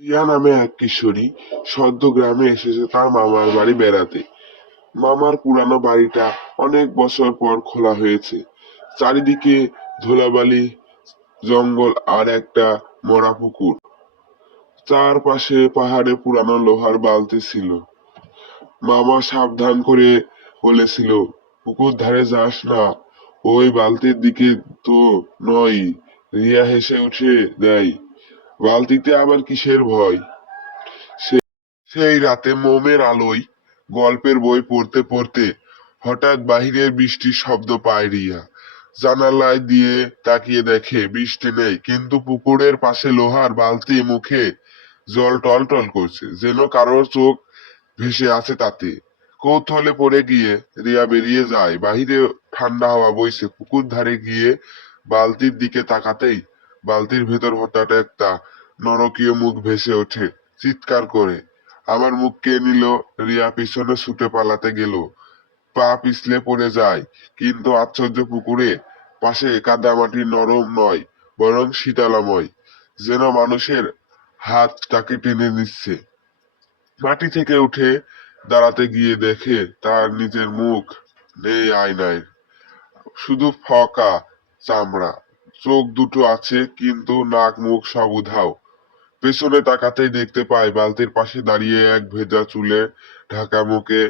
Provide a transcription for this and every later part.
রিয়া নামে এক কিশোরী সদ্য গ্রামে এসেছে তার মামার বাড়ি বেড়াতে। মামার পুরানো বাড়িটা অনেক বছর পর খোলা হয়েছে। চারিদিকে ধুলাবালি, জঙ্গল আর একটা মরা পুকুর। চারপাশে পাহাড়ে পুরানো লোহার বালতি ছিল। মামা সাবধান করে বলেছিল, পুকুর ধারে যাস না, ওই বালতির দিকে তো নয়, রিয়া হেসে উঠে দেয়। বালতিতে আবার কিসের ভয়? সেই রাতে মোমের আলোয় গল্পের বই পড়তে পড়তে হঠাৎ বাহিরের বৃষ্টির শব্দ পায় রিয়া। জানালায় দিয়ে তাকিয়ে দেখে বৃষ্টি নেই, কিন্তু পুকুরের পাশে লোহার বালতি মুখে জল টলটল করছে, যেন কারোর চোখ ভেসে আছে তাতে। কৌতূহলে পড়ে গিয়ে রিয়া বেরিয়ে যায়। বাহিরে ঠান্ডা হাওয়া বইছে, পুকুর ধারে গিয়ে বালতির দিকে তাকাতেই বালতির ভেতর হঠাৎ একটা নরকীয় মুখ ভেসে ওঠে, চিৎকার করে। আমার মুখ কে নিল, রিয়া পিছনে ছুটে পালাতে গেল। পা পিছলে পড়ে যায়, কিন্তু আশ্চর্য পুকুরে পাশে কাদামাটি নরম নয়, বরং শীতলাময়, যেন মানুষের হাত তাকে টেনে নিচ্ছে। মাটি থেকে উঠে দাঁড়াতে গিয়ে দেখে তার নিজের মুখ নেই আয়নায়, শুধু ফকা চামড়া। চোখ দুটো আছে, কিন্তু নাক, মুখ সব উধাও পেছনে তাকাতেই দেখতে পায় বালতির পাশে দাঁড়িয়ে এক ভেজা চুলে ঢাকা মুখে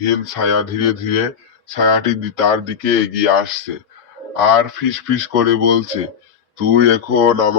হীন ছায়া ধীরে ধীরে ছায়াটি তার দিকে এগিয়ে আসছে। আর ফিস ফিস করে বলছে, তুই এখন আমার